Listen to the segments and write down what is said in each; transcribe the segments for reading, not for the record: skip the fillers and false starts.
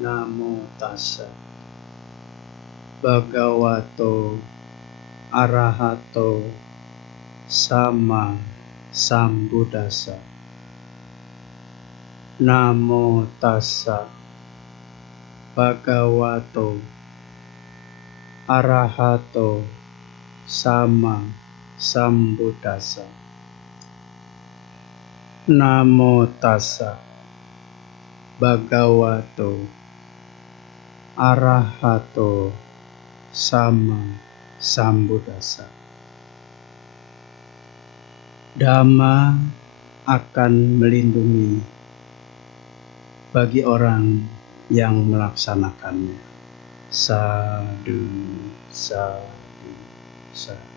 Namo tassa bhagavato arahato sama sambuddhassa. Namo tassa bhagavato arahato sama sambuddhassa. Namo tassa bhagavato arahato sama sambuddhassa. Dhamma akan melindungi bagi orang yang melaksanakannya. Sadhu, sadhu, sadhu.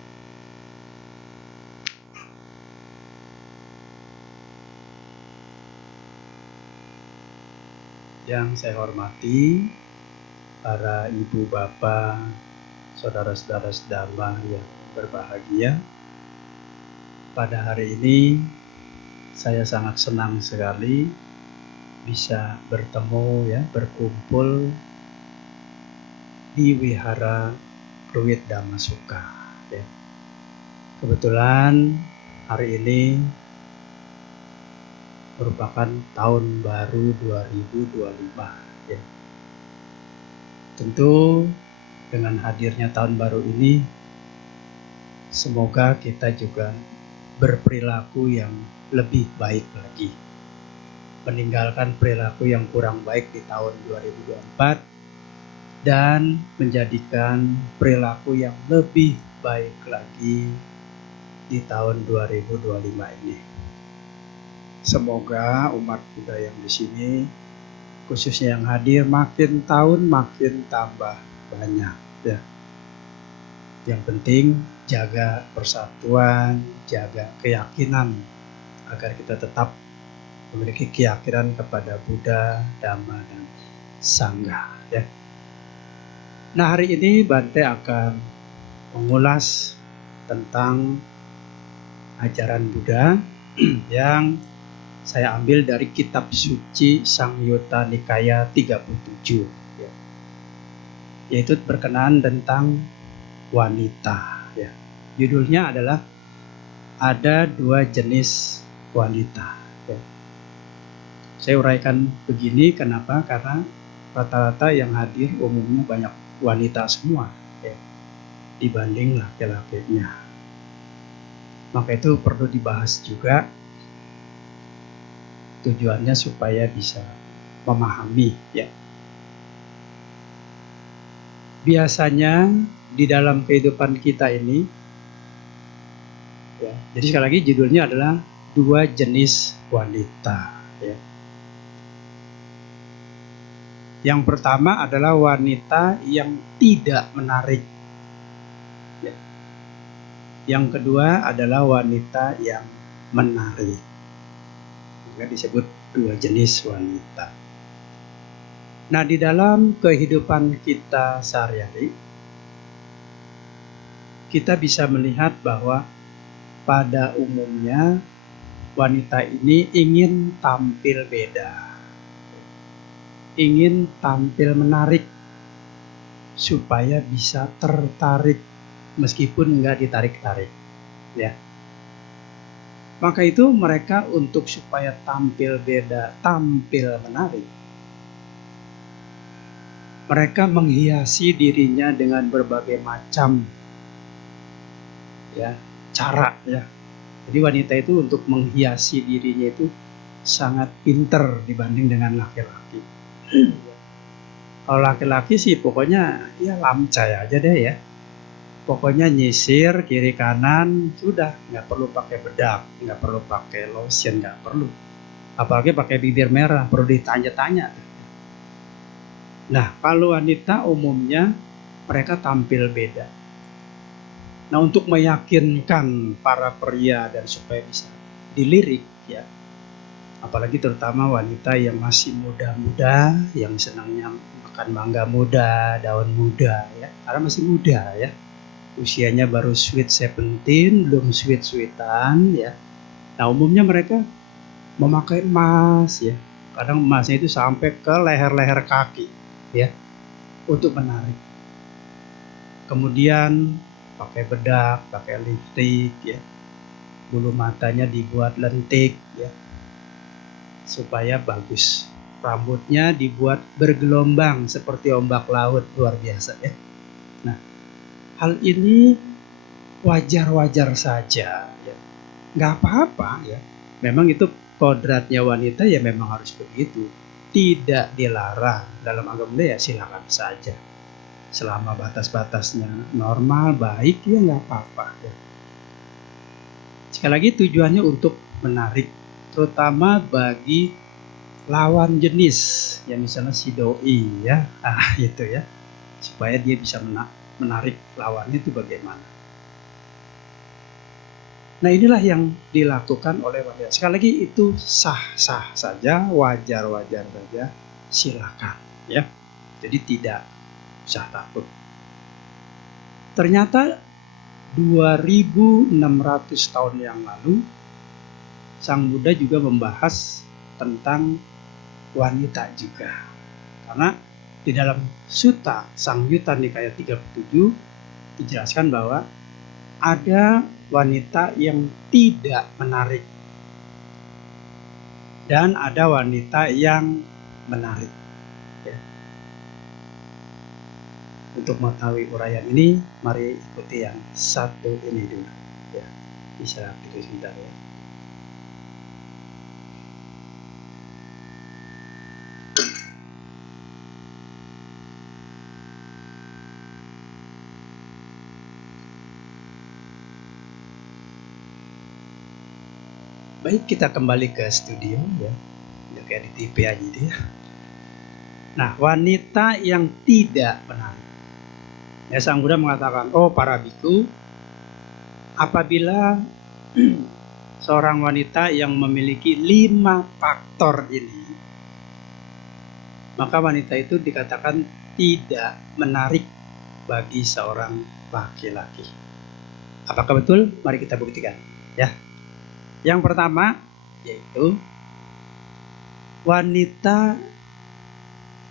Yang saya hormati para ibu bapak, saudara-saudara sedharma yang berbahagia. Pada hari ini saya sangat senang sekali bisa bertemu berkumpul di Wihara Pluit Dhammasuka. Kebetulan hari ini merupakan tahun baru 2025. Tentu dengan hadirnya tahun baru ini, semoga kita juga berperilaku yang lebih baik lagi, meninggalkan perilaku yang kurang baik di tahun 2024 dan menjadikan perilaku yang lebih baik lagi di tahun 2025 ini. Semoga umat Buddha yang di sini, khususnya yang hadir, makin tahun makin tambah banyak. Yang penting jaga persatuan, jaga keyakinan agar kita tetap memiliki keyakinan kepada Buddha, Dhamma, dan Sangha. Nah, hari ini Bante akan mengulas tentang ajaran Buddha yang saya ambil dari kitab suci Samyutta Nikaya 37, yaitu berkenaan tentang wanita. Judulnya adalah ada dua jenis wanita. Saya uraikan begini, kenapa? Karena rata-rata yang hadir umumnya banyak wanita semua dibanding laki-lakinya. Maka itu perlu dibahas juga, tujuannya supaya bisa memahami. Biasanya di dalam kehidupan kita ini, jadi sekali lagi judulnya adalah dua jenis wanita. Yang pertama adalah wanita yang tidak menarik. Yang kedua adalah wanita yang menarik. Maka disebut dua jenis wanita. Nah, di dalam kehidupan kita sehari-hari, kita bisa melihat bahwa pada umumnya wanita ini ingin tampil beda, ingin tampil menarik supaya bisa tertarik meskipun nggak ditarik-tarik. Maka itu mereka untuk supaya tampil beda, tampil menarik, mereka menghiasi dirinya dengan berbagai macam cara. Jadi wanita itu untuk menghiasi dirinya itu sangat pinter dibanding dengan laki-laki. Kalau laki-laki sih pokoknya lamcai aja deh Pokoknya nyisir kiri kanan, sudah, nggak perlu pakai bedak, nggak perlu pakai lotion, nggak perlu. Apalagi pakai bibir merah, perlu ditanya-tanya. Nah, kalau wanita umumnya mereka tampil beda. Nah, untuk meyakinkan para pria dan supaya bisa dilirik, apalagi terutama wanita yang masih muda-muda, yang senangnya makan mangga muda, daun muda, karena masih muda, usianya baru sweet 17, belum sweet-sweetan, Nah, umumnya mereka memakai emas, Kadang emasnya itu sampai ke leher-leher kaki, ya, untuk menarik. Kemudian pakai bedak, pakai lipstik, ya, bulu matanya dibuat lentik, ya, supaya bagus. Rambutnya dibuat bergelombang seperti ombak laut, luar biasa, ya. Nah, hal ini wajar-wajar saja, ya. Nggak apa-apa, ya. Memang itu kodratnya wanita, ya memang harus begitu. Tidak dilarang dalam agama, ya silakan saja. Selama batas-batasnya normal, baik, ya nggak apa-apa, ya. Sekali lagi tujuannya untuk menarik, terutama bagi lawan jenis, ya misalnya si doi, ya, itu ya, supaya dia bisa menarik lawannya itu bagaimana. Nah, inilah yang dilakukan oleh wanita. Sekali lagi itu sah-sah saja, wajar-wajar saja, silakan, ya. Jadi tidak usah takut. Ternyata 2600 tahun yang lalu Sang Buddha juga membahas tentang wanita juga. Karena di dalam Sutta Samyutta Nikaya 37 dijelaskan bahwa ada wanita yang tidak menarik dan ada wanita yang menarik. Ya. Untuk mengetahui uraian ini, mari ikuti yang satu ini dulu. Ya, bisa pilih sebentar, ya. Baik, kita kembali ke studio, ya. Ya kayak di TV aja dia. Nah, wanita yang tidak menarik. Ya, Sang Buddha mengatakan, oh para biku, apabila seorang wanita yang memiliki 5 faktor ini, maka wanita itu dikatakan tidak menarik bagi seorang laki-laki. Apakah betul? Mari kita buktikan, ya. Yang pertama yaitu wanita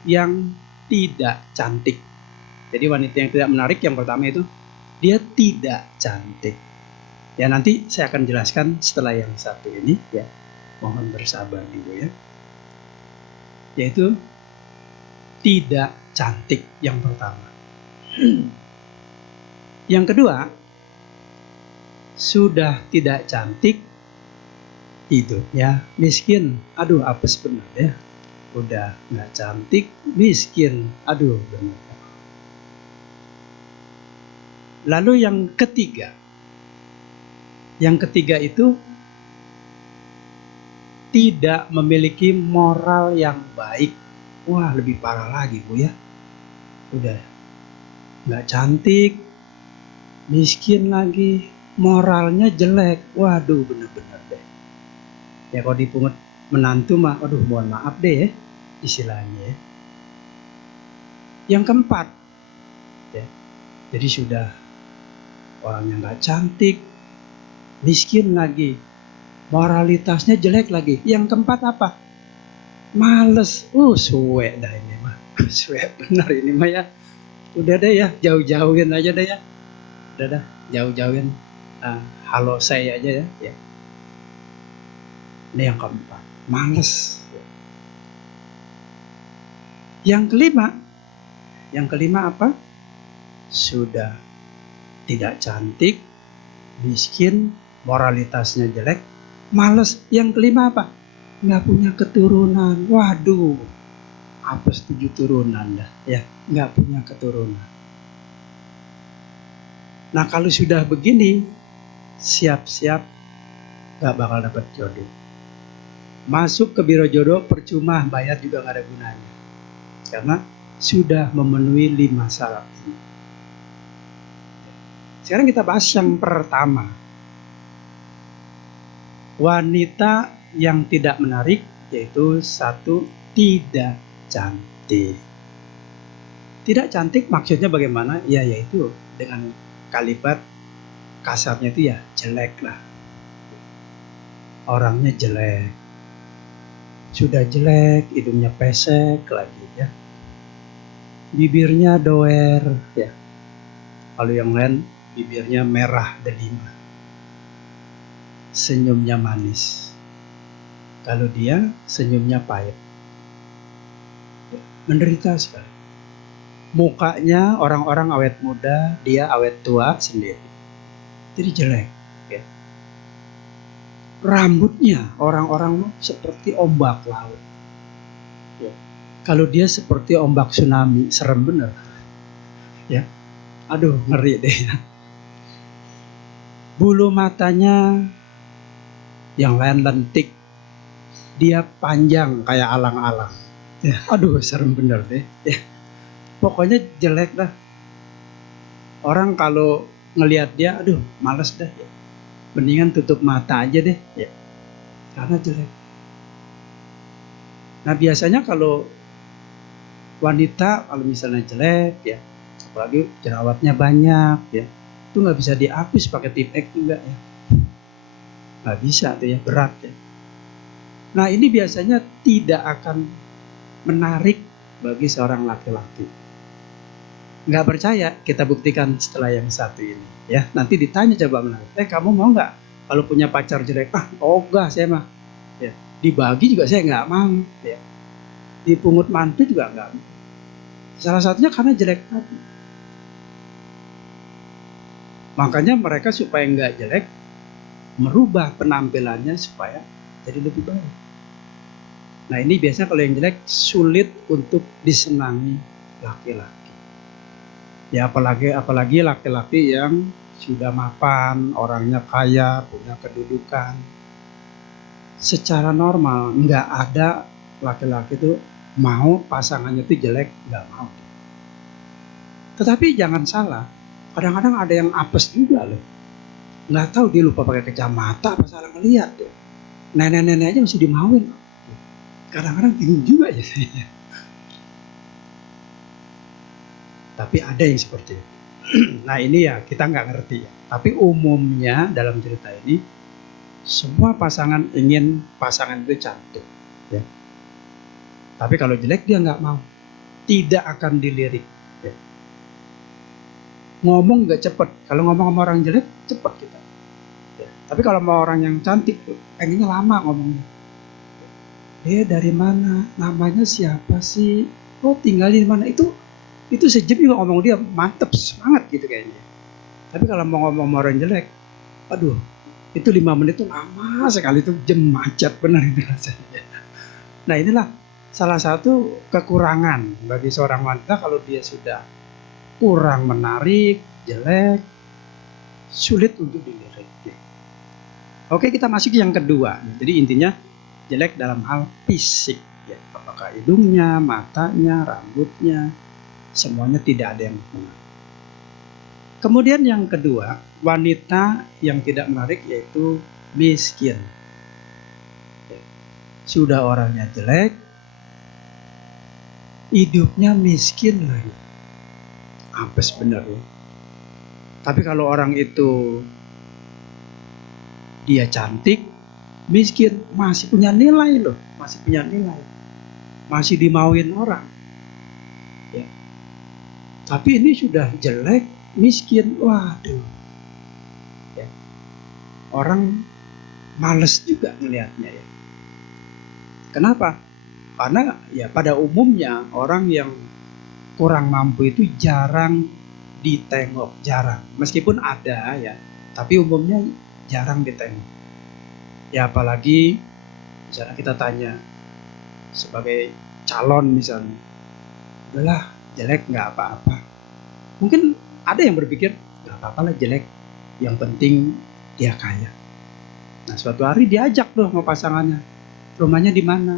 yang tidak cantik. Jadi wanita yang tidak menarik yang pertama itu dia tidak cantik. Ya, nanti saya akan jelaskan setelah yang satu ini, ya. Mohon bersabar dulu, ya. Yaitu tidak cantik yang pertama. Yang kedua, sudah tidak cantik, hidupnya miskin. Aduh, apes benar, ya. Udah nggak cantik, miskin. Aduh, benar. Lalu yang ketiga itu tidak memiliki moral yang baik. Wah, lebih parah lagi, Bu, ya. Udah nggak cantik, miskin lagi, moralnya jelek. Waduh, bener-bener deh. Ya kalau dipungut menantu mah, aduh mohon maaf deh, ya, istilahnya, ya. Yang keempat, ya, jadi sudah orangnya nggak cantik, miskin lagi, moralitasnya jelek lagi. Yang keempat apa? Males. Suwe dah ini mah. Suwe benar ini mah, ya. Udah deh, ya, jauh-jauhin aja deh, ya. Udah dah, jauh-jauhin. Halo saya aja, ya. Ya. Ini yang keempat, males. Yang kelima apa? Sudah tidak cantik, miskin, moralitasnya jelek, males. Yang kelima apa? Nggak punya keturunan. Waduh, apa 7 turunan dah, ya, nggak punya keturunan. Nah, kalau sudah begini, siap-siap nggak bakal dapat jodoh. Masuk ke biro jodoh percuma, bayar juga nggak ada gunanya, karena sudah memenuhi 5 syarat ini. Sekarang kita bahas yang pertama. Wanita yang tidak menarik, yaitu satu, tidak cantik. Tidak cantik maksudnya bagaimana? Ya, yaitu dengan kalimat kasarnya itu ya jelek lah. Orangnya jelek. sudah jelek, hidungnya pesek lagi ya, bibirnya doer ya, kalau yang lain bibirnya merah delima, senyumnya manis, kalau dia senyumnya pahit, menderita sekali. Mukanya orang-orang awet muda, dia awet tua sendiri, jadi jelek ya. Rambutnya orang-orang seperti ombak laut ya. Kalau dia seperti ombak tsunami, serem bener ya. Aduh, ngeri deh ya. Bulu matanya yang lain lentik, dia panjang kayak alang-alang ya. Aduh, serem bener deh ya. Pokoknya jelek dah. Orang kalau ngelihat dia, aduh males dah ya. Mendingan tutup mata aja deh ya, karena jelek. Nah biasanya kalau wanita kalau misalnya jelek ya, apalagi jerawatnya banyak ya, itu nggak bisa dihapus pakai Tipex juga ya, nggak bisa tuh ya, berat ya. Nah ini biasanya tidak akan menarik bagi seorang laki-laki. Nggak percaya, kita buktikan setelah yang satu ini ya. Nanti ditanya coba menarik, kamu mau nggak kalau punya pacar jelek? Enggak saya mah ya. Dibagi juga saya nggak mau ya, dipungut mantu juga nggak mau. Salah satunya karena jelek tadi. Makanya mereka supaya nggak jelek, merubah penampilannya supaya jadi lebih baik. Nah ini biasanya kalau yang jelek sulit untuk disenangi laki-laki. Ya apalagi laki-laki yang sudah mapan, orangnya kaya, punya kedudukan. Secara normal nggak ada laki-laki itu mau pasangannya itu jelek, nggak mau. Tetapi jangan salah, kadang-kadang ada yang apes juga loh. Nggak tahu dia lupa pakai kacamata apa salah ngeliat tuh. Nenek-nenek aja masih dimauin. Kadang-kadang bingung juga ya saya. Tapi ada yang seperti itu. Nah ini ya kita nggak ngerti ya. Tapi umumnya dalam cerita ini semua pasangan ingin pasangan itu cantik ya. Tapi kalau jelek dia nggak mau, tidak akan dilirik ya. Ngomong nggak cepet, kalau ngomong sama orang jelek cepet kita ya. Tapi kalau sama orang yang cantik pengennya lama ngomongnya. Dia dari mana, namanya siapa sih, oh tinggal di mana, itu sejam juga ngomong dia mantep semangat gitu kayaknya. Tapi kalau mau ngomong sama orang jelek, aduh itu 5 menit itu lama sekali, itu jam macet benar itu rasanya. Nah inilah salah satu kekurangan bagi seorang wanita kalau dia sudah kurang menarik, jelek, sulit untuk dilirik. Oke, kita masuk ke yang kedua. Jadi intinya jelek dalam hal fisik ya. Apakah hidungnya, matanya, rambutnya, semuanya tidak ada yang menarik. Kemudian yang kedua, wanita yang tidak menarik yaitu miskin. Sudah orangnya jelek, hidupnya miskin lagi. Apes bener ya. Tapi kalau orang itu dia cantik, miskin, masih punya nilai loh, masih punya nilai, masih dimauin orang ya. Tapi ini sudah jelek, miskin, waduh ya. Orang males juga ngelihatnya ya. Kenapa? Karena ya pada umumnya orang yang kurang mampu itu jarang ditengok, jarang. Meskipun ada ya, tapi umumnya jarang ditengok. Ya apalagi misalnya kita tanya sebagai calon misalnya, udahlah jelek nggak apa-apa. Mungkin ada yang berpikir nggak apa-apa lah jelek, yang penting dia kaya. Nah suatu hari diajak tuh sama pasangannya, rumahnya di mana?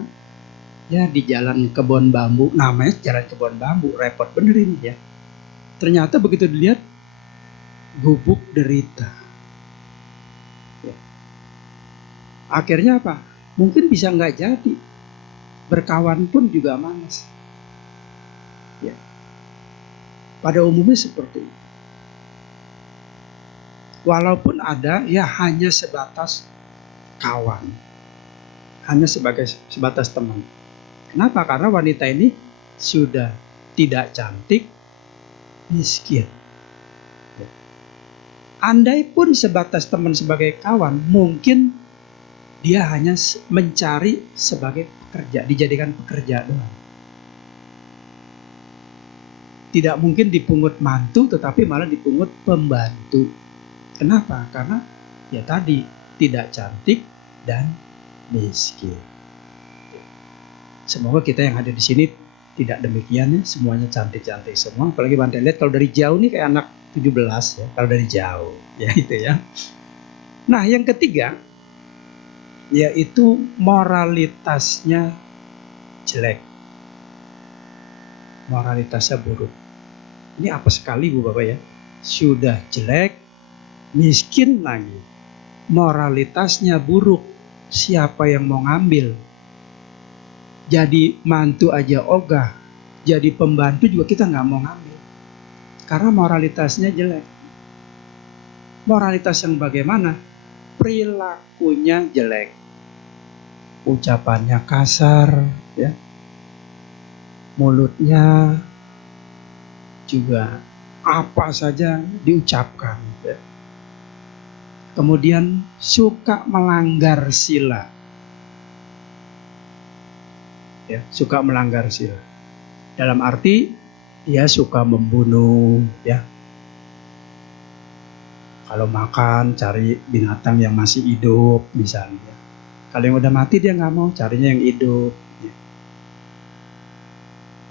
Ya di jalan kebun bambu, namanya jalan kebun bambu, repot bener ini ya. Ternyata begitu dilihat, gubuk derita. Ya. Akhirnya apa? Mungkin bisa nggak jadi, berkawan pun juga malas. Ya. Pada umumnya seperti itu. Walaupun ada, ya hanya sebatas kawan. hanya sebatas teman. Kenapa? Karena wanita ini sudah tidak cantik, miskin. Andai pun sebatas teman sebagai kawan, mungkin dia hanya mencari sebagai pekerja, dijadikan pekerja doang. Tidak mungkin dipungut mantu, tetapi malah dipungut pembantu. Kenapa? Karena ya tadi, tidak cantik dan miskin. Semoga kita yang ada di sini tidak demikian ya, semuanya cantik-cantik semua. Apalagi Bante lihat kalau dari jauh nih kayak anak 17 ya, kalau dari jauh ya itu ya. Nah yang ketiga yaitu moralitasnya jelek, moralitasnya buruk. Ini apa sekali Bu Bapak ya, sudah jelek, miskin lagi, moralitasnya buruk. Siapa yang mau ngambil? Jadi mantu aja ogah, jadi pembantu juga kita nggak mau ngambil karena moralitasnya jelek. Moralitas yang bagaimana? Perilakunya jelek, ucapannya kasar, ya, mulutnya juga apa saja diucapkan, ya. Kemudian suka melanggar sila, ya, suka melanggar sila. Dalam arti dia suka membunuh, ya. Kalau makan cari binatang yang masih hidup misalnya. Kalau yang udah mati dia nggak mau, carinya yang hidup.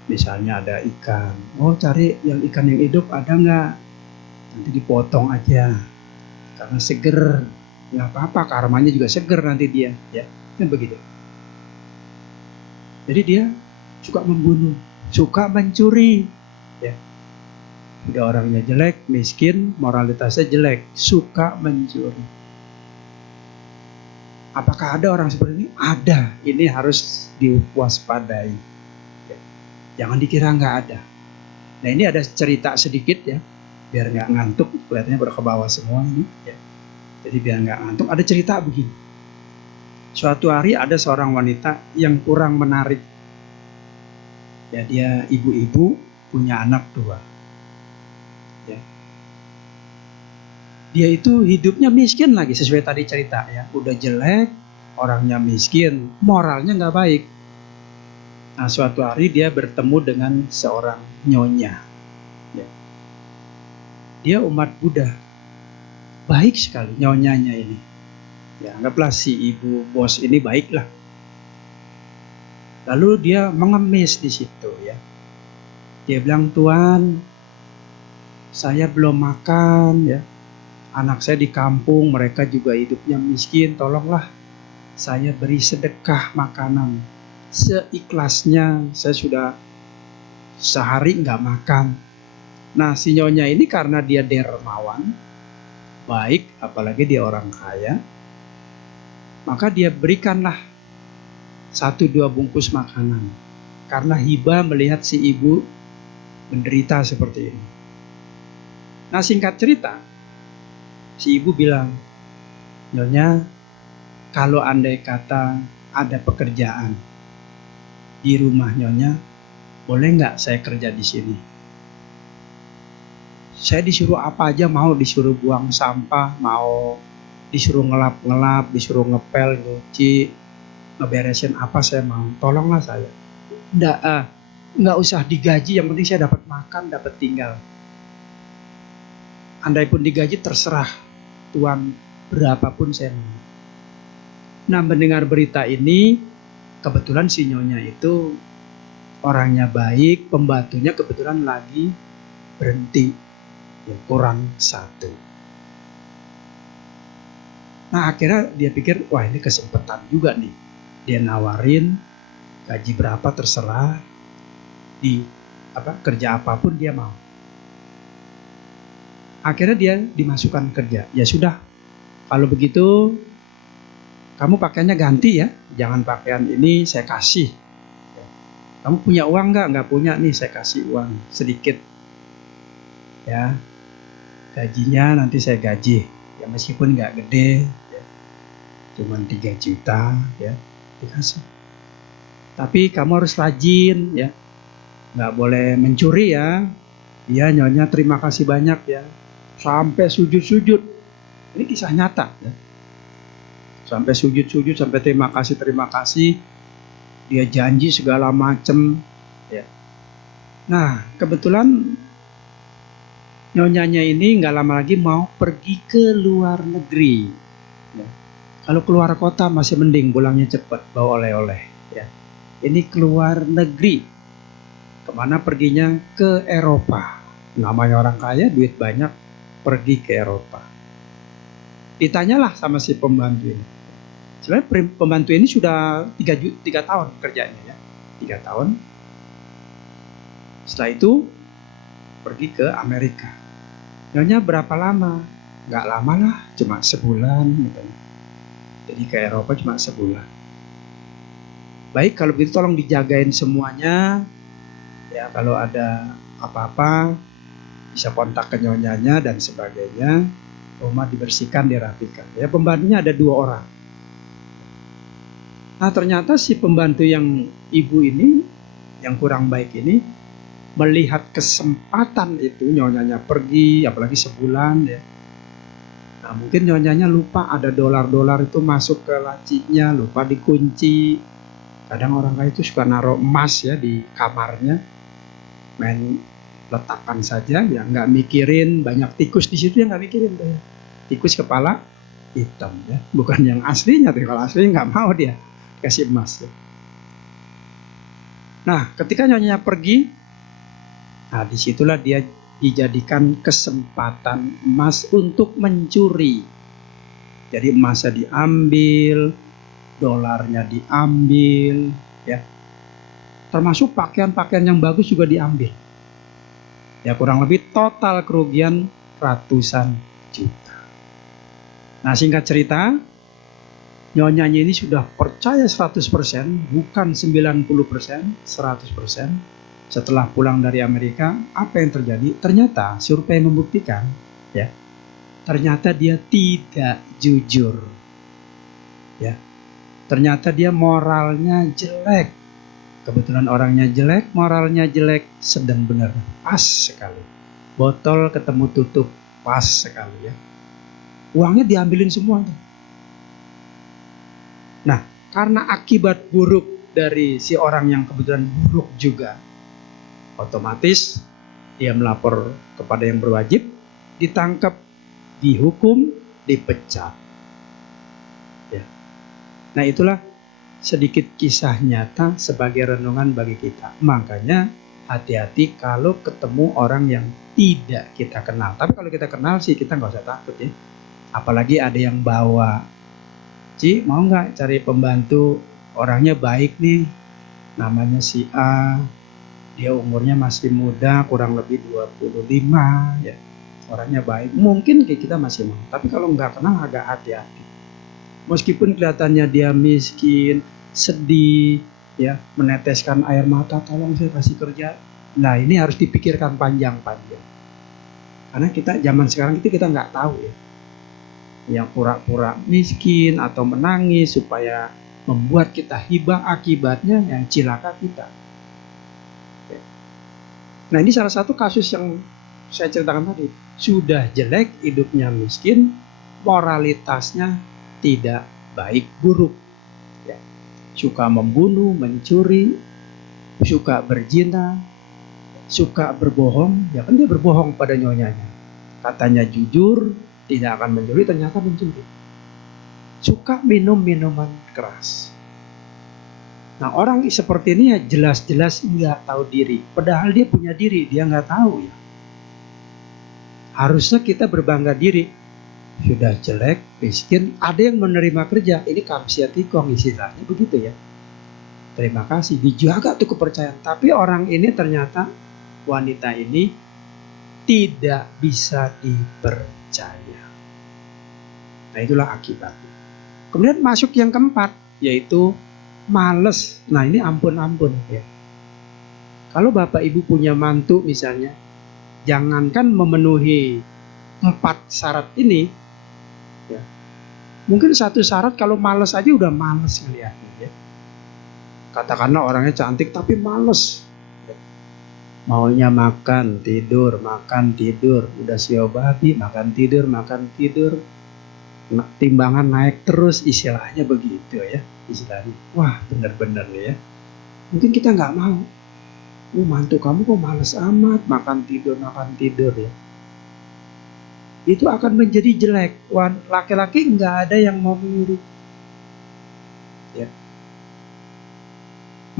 Misalnya ada ikan, oh cari yang ikan yang hidup ada nggak? Nanti dipotong aja, karena seger, nggak apa-apa, karmanya juga seger nanti dia, ya kan begitu. Jadi dia suka membunuh, suka mencuri, ya. Udah orangnya jelek, miskin, moralitasnya jelek, suka mencuri. Apakah ada orang seperti ini? Ada. Ini harus diwaspadai. Jangan dikira nggak ada. Nah ini ada cerita sedikit ya, biar nggak ngantuk, kelihatannya baru ke bawah semua ini. Ya. Jadi biar nggak ngantuk, ada cerita begini. Suatu hari ada seorang wanita yang kurang menarik. Ya dia ibu-ibu punya anak 2. Ya. Dia itu hidupnya miskin lagi sesuai tadi cerita ya, udah jelek, orangnya miskin, moralnya nggak baik. Nah suatu hari dia bertemu dengan seorang nyonya. Ya. Dia umat Buddha, baik sekali nyonyanya ini. Ya anggaplah si ibu bos ini baiklah. Lalu dia mengemis di situ ya. Dia bilang, Tuan, saya belum makan ya. Anak saya di kampung, mereka juga hidupnya miskin, tolonglah saya beri sedekah makanan. Seikhlasnya, saya sudah sehari nggak makan. Nah si nyonya ini karena dia dermawan, baik, apalagi dia orang kaya, maka dia berikanlah 1-2 bungkus makanan. Karena hibah melihat si ibu menderita seperti ini. Nah singkat cerita, si ibu bilang, Nyonya, kalau andai kata ada pekerjaan di rumah Nyonya, boleh nggak saya kerja di sini? Saya disuruh apa aja mau, disuruh buang sampah, mau disuruh ngelap-ngelap, disuruh ngepel, nyuci, ngeberesin apa saya mau. Tolonglah saya. Nggak usah digaji, yang penting saya dapat makan, dapat tinggal. Andai pun digaji terserah Tuan, berapapun saya mau. Nah mendengar berita ini, kebetulan si nyonya itu orangnya baik, pembantunya kebetulan lagi berhenti, ya, kurang 1. Nah akhirnya dia pikir, wah ini kesempatan juga nih. Dia nawarin gaji berapa terserah, kerja apapun dia mau. Akhirnya dia dimasukkan kerja. Ya sudah, kalau begitu kamu pakaiannya ganti ya, jangan pakaian ini saya kasih. Kamu punya uang nggak? Nggak punya, nih saya kasih uang sedikit. Ya, gajinya nanti saya gaji. Ya meskipun nggak gede, ya, cuma 3 juta. Ya. dikasih. Tapi kamu harus rajin ya, nggak boleh mencuri ya. Iya nyonya terima kasih banyak ya, sampai sujud-sujud. Ini kisah nyata ya. Sampai sujud-sujud, sampai terima kasih. Dia janji segala macem ya. Nah kebetulan nyonyanya ini nggak lama lagi mau pergi ke luar negeri ya. Kalau keluar kota masih mending, pulangnya cepat, bawa oleh-oleh ya. Ini keluar negeri. Kemana perginya? Ke Eropa. Namanya orang kaya, duit banyak, pergi ke Eropa. Ditanyalah sama si pembantu ini. Sebenarnya pembantu ini sudah 3 tahun kerjanya ya. 3 tahun. Setelah itu pergi ke Amerika. Nyonya berapa lama? Nggak lama lah, cuma sebulan gitu. Jadi ke Eropa cuma sebulan. Baik, kalau begitu tolong dijagain semuanya. Ya, kalau ada apa-apa bisa kontak ke nyonyanya dan sebagainya. Rumah dibersihkan, dirapikan. Ya, pembantunya ada 2 orang. Nah, ternyata si pembantu yang ibu ini, yang kurang baik ini, melihat kesempatan itu nyonyanya pergi, apalagi sebulan ya. Nah, mungkin nyonyanya lupa ada dolar-dolar itu masuk ke lacinya, lupa dikunci. Kadang orang kaya itu suka naruh emas ya di kamarnya, main letakkan saja ya, nggak mikirin banyak tikus di situ, ya nggak mikirin tuh ya. Tikus kepala hitam ya, bukan yang aslinya tuh. Kalau aslinya nggak mau dia kasih emas ya. Nah ketika nyonyanya pergi, nah disitulah dia dijadikan kesempatan emas untuk mencuri. Jadi emasnya diambil, dolarnya diambil ya, termasuk pakaian-pakaian yang bagus juga diambil. Ya kurang lebih total kerugian ratusan juta. Nah singkat cerita, nyonyanya ini sudah percaya 100%, bukan 90%, 100%. Setelah pulang dari Amerika, apa yang terjadi? Ternyata survei membuktikan ya, ternyata dia tidak jujur. Ya. Ternyata dia moralnya jelek. Kebetulan orangnya jelek, moralnya jelek, sedang benar, pas sekali. Botol ketemu tutup, pas sekali ya. Uangnya diambilin semua. Nah, karena akibat buruk dari si orang yang kebetulan buruk juga, otomatis dia melapor kepada yang berwajib, ditangkap, dihukum, dipecat. Ya. Nah itulah sedikit kisah nyata sebagai renungan bagi kita. Makanya hati-hati kalau ketemu orang yang tidak kita kenal. Tapi kalau kita kenal sih kita nggak usah takut ya. Apalagi ada yang bawa, Ci mau nggak cari pembantu, orangnya baik nih, namanya si A, dia umurnya masih muda, kurang lebih 25 ya, orangnya baik. Mungkin kita masih mau. Tapi kalau nggak kenal agak hati-hati. Meskipun kelihatannya dia miskin, sedih, ya, meneteskan air mata, tolong saya kasih kerja. Nah ini harus dipikirkan panjang-panjang. Karena kita zaman sekarang kita nggak tahu ya. Yang pura-pura miskin atau menangis supaya membuat kita hibah, akibatnya yang cilaka kita. Nah ini salah satu kasus yang saya ceritakan tadi. Sudah jelek, hidupnya miskin, moralitasnya tidak baik, buruk ya. Suka membunuh, mencuri, suka berzina, suka berbohong. Ya kan dia berbohong pada nyonyanya, katanya jujur, tidak akan mencuri, ternyata mencuri. Suka minum minuman keras. Nah orang seperti ini ya jelas-jelas nggak tahu diri, padahal dia punya diri, dia nggak tahu ya. Harusnya kita berbangga diri. Sudah jelek, miskin, ada yang menerima kerja. Ini kamsia tikong istilahnya begitu ya. Terima kasih, dijaga tuh kepercayaan. Tapi orang ini ternyata, wanita ini tidak bisa dipercaya. Nah itulah akibatnya. Kemudian masuk yang keempat, yaitu males. Nah ini ampun-ampun ya. Kalau bapak ibu punya mantu misalnya, jangankan memenuhi 4 syarat ini, ya. Mungkin 1 syarat kalau males aja udah males ngeliatnya ya. Katakanlah orangnya cantik tapi males. Maunya makan, tidur, udah siau babi, makan tidur. Timbangan naik terus, istilahnya begitu ya. Istilahnya, wah bener-bener ya. Mungkin kita nggak mau. Mantu kamu kok males amat, makan tidur ya. Itu akan menjadi jelek. Laki-laki nggak ada yang mau mirip. Ya.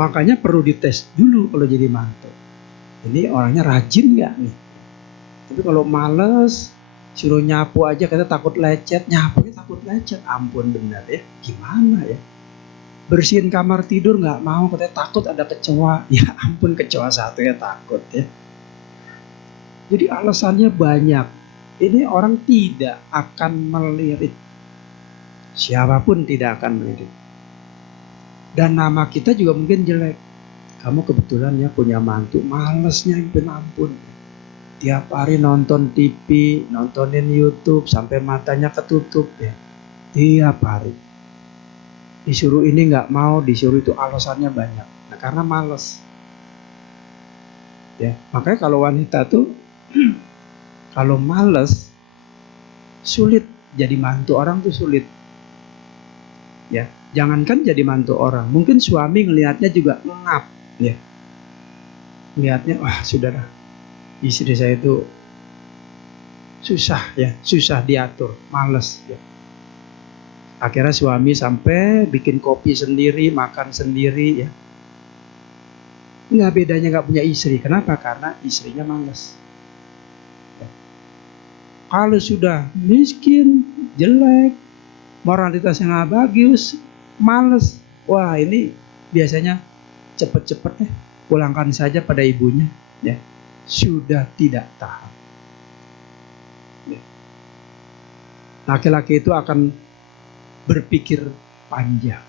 Makanya perlu dites dulu kalau jadi mantu. Ini orangnya rajin nggak nih? Tapi kalau males, suruh nyapu aja kita takut lecet, nyapunya takut lecet. Ampun benar ya, gimana ya? Bersihin kamar tidur nggak mau, katanya takut ada kecoa. Ya ampun, kecoa satu ya takut ya. Jadi alasannya banyak. Ini orang tidak akan melirik. Siapapun tidak akan melirik. Dan nama kita juga mungkin jelek. Kamu kebetulan ya punya mantu, malesnya ampun. Tiap hari nonton TV, nontonin YouTube sampai matanya ketutup ya. Tiap hari. Disuruh ini nggak mau, disuruh itu, alasannya banyak. Nah, karena males. Ya, makanya kalau wanita tuh kalau males sulit jadi mantu orang tuh sulit. Ya, jangankan jadi mantu orang, mungkin suami ngelihatnya juga ngap ya. Lihatnya wah sudahlah. Istri saya itu susah diatur, males ya. Akhirnya suami sampai bikin kopi sendiri, makan sendiri ya. Nggak bedanya nggak punya istri. Kenapa? Karena istrinya males. Ya. Kalau sudah miskin, jelek, moralitasnya nggak bagus, males, wah ini biasanya cepet-cepet pulangkan saja pada ibunya ya. Sudah tidak tahan. Laki-laki itu akan berpikir panjang.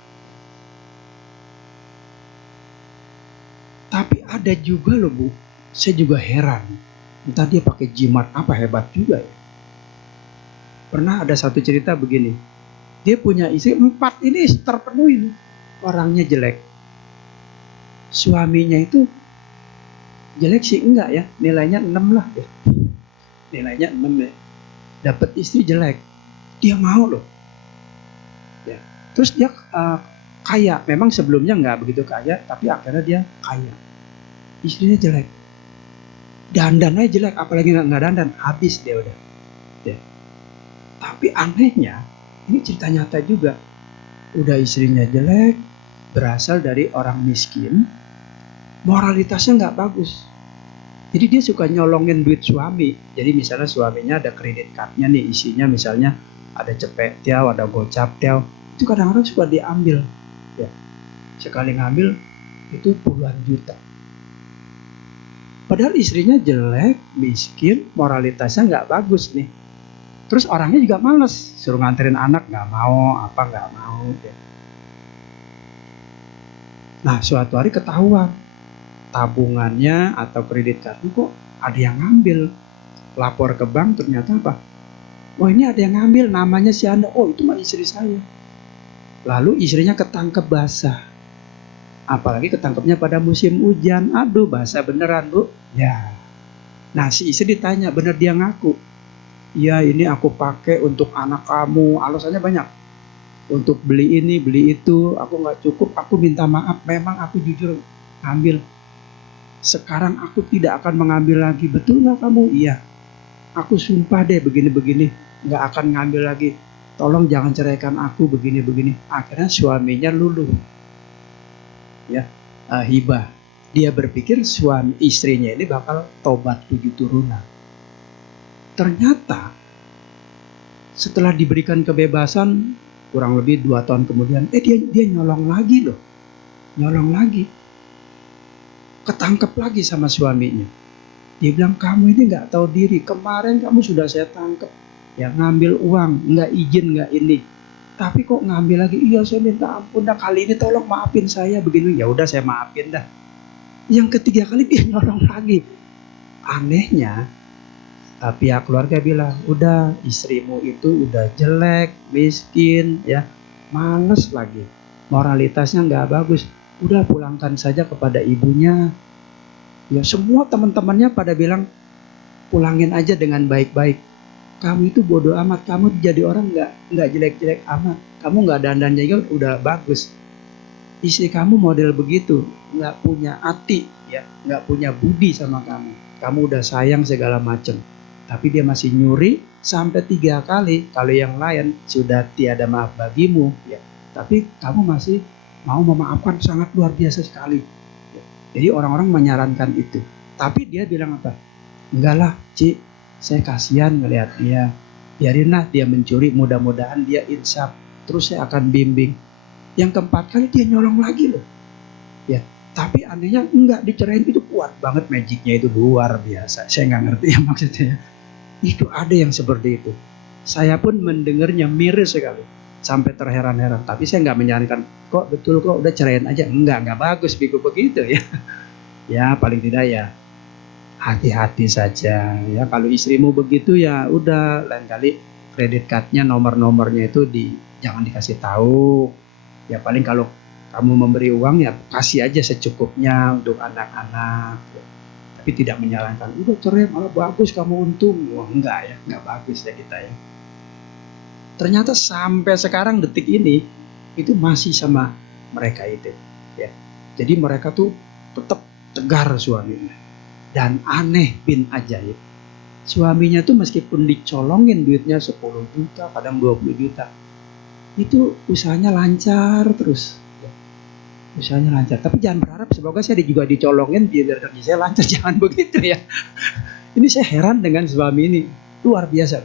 Tapi ada juga loh Bu, saya juga heran. Entah dia pakai jimat apa, hebat juga ya. Pernah ada satu cerita begini. Dia punya istri 4 ini terpenuhi. Orangnya jelek. Suaminya itu jelek sih enggak ya, nilainya 6 lah ya. Nilainya 6 ya. Dapat istri jelek, dia mau loh. Ya. Terus dia kaya, memang sebelumnya enggak begitu kaya, tapi akhirnya dia kaya. Istrinya jelek, dandannya jelek, apalagi enggak dandan, habis dia udah. Ya. Tapi anehnya, ini cerita nyata juga. Udah istrinya jelek, berasal dari orang miskin, moralitasnya nggak bagus. Jadi dia suka nyolongin duit suami. Jadi misalnya suaminya ada kredit cardnya nih, isinya misalnya ada cepet tiaw, ada gocap tiaw, itu kadang-kadang suka diambil. Ya. Sekali ngambil itu puluhan juta. Padahal istrinya jelek, miskin, moralitasnya nggak bagus nih. Terus orangnya juga males, suruh nganterin anak nggak mau, apa nggak mau. Ya. Nah suatu hari ketahuan tabungannya atau kredit kartu kok ada yang ngambil. Lapor ke bank, ternyata apa? Oh ini ada yang ngambil, namanya si Anda. Oh itu mah istri saya. Lalu istrinya ketangkep basah. Apalagi ketangkepnya pada musim hujan. Aduh basah beneran Bu. Ya. Nah si istri ditanya, bener dia ngaku. Ya ini aku pakai untuk anak kamu. Alasannya banyak. Untuk beli ini, beli itu. Aku gak cukup, aku minta maaf. Memang aku jujur ngambil. Sekarang aku tidak akan mengambil lagi. Betul gak kamu? Iya. Aku sumpah deh begini-begini. Gak akan ngambil lagi. Tolong jangan ceraikan aku begini-begini. Akhirnya suaminya luluh. Ya, hibah. Dia berpikir suami istrinya ini bakal tobat 7 turunan. Ternyata setelah diberikan kebebasan kurang lebih 2 tahun kemudian, dia nyolong lagi loh. Nyolong lagi. Ketangkep lagi sama suaminya. Dia bilang, kamu ini gak tahu diri, kemarin kamu sudah saya tangkep. Ya ngambil uang, gak izin, gak ini. Tapi kok ngambil lagi? Iya saya minta ampun dah, kali ini tolong maafin saya begini. Ya udah saya maafin dah. Yang ketiga kali dia nyolong lagi. Anehnya, pihak keluarga bilang, udah istrimu itu udah jelek, miskin, ya males lagi. Moralitasnya gak bagus. udah pulangkan saja kepada ibunya. Ya semua teman-temannya pada bilang, pulangin aja dengan baik-baik. Kamu itu bodoh amat, kamu jadi orang nggak jelek-jelek amat, kamu nggak dandan juga udah bagus. Istri kamu model begitu, nggak punya hati, ya, nggak punya budi sama kamu. Kamu udah sayang segala macam, tapi dia masih nyuri sampai 3 kali. Kalau yang lain sudah tiada maaf bagimu, ya, tapi kamu masih mau memaafkan, sangat luar biasa sekali. Ya. Jadi orang-orang menyarankan itu, tapi dia bilang apa? Enggak lah, Ci, saya kasihan ngelihat dia. Biarinlah dia mencuri, mudah-mudahan dia insaf. Terus saya akan bimbing. Yang keempat kali dia nyolong lagi loh. Ya, tapi anehnya enggak dicerain, itu kuat banget magicnya, itu luar biasa. Saya nggak ngerti ya maksudnya. Itu ada yang seperti itu. Saya pun mendengarnya miris sekali. Sampai terheran-heran. Tapi saya nggak menyarankan, kok betul kok udah ceraiin aja. Nggak bagus begitu ya. Ya paling tidak ya hati-hati saja ya. Kalau istrimu begitu ya udah, lain kali kredit cardnya nomor-nomornya itu jangan dikasih tahu. Ya paling kalau kamu memberi uang ya kasih aja secukupnya untuk anak-anak. Tapi tidak menyarankan, udah cerai malah bagus kamu untung. Wah enggak ya, enggak bagus ya kita ya. Ternyata sampai sekarang detik ini itu masih sama mereka itu ya. Jadi mereka tuh tetap tegar suaminya. Dan aneh bin ajaib, suaminya tuh meskipun dicolongin duitnya 10 juta, kadang 20 juta, itu usahanya lancar terus. Usahanya lancar. Tapi jangan berharap semoga saya juga dicolongin biar kerja saya lancar. Jangan begitu ya. Ini saya heran dengan suami ini. Luar biasa.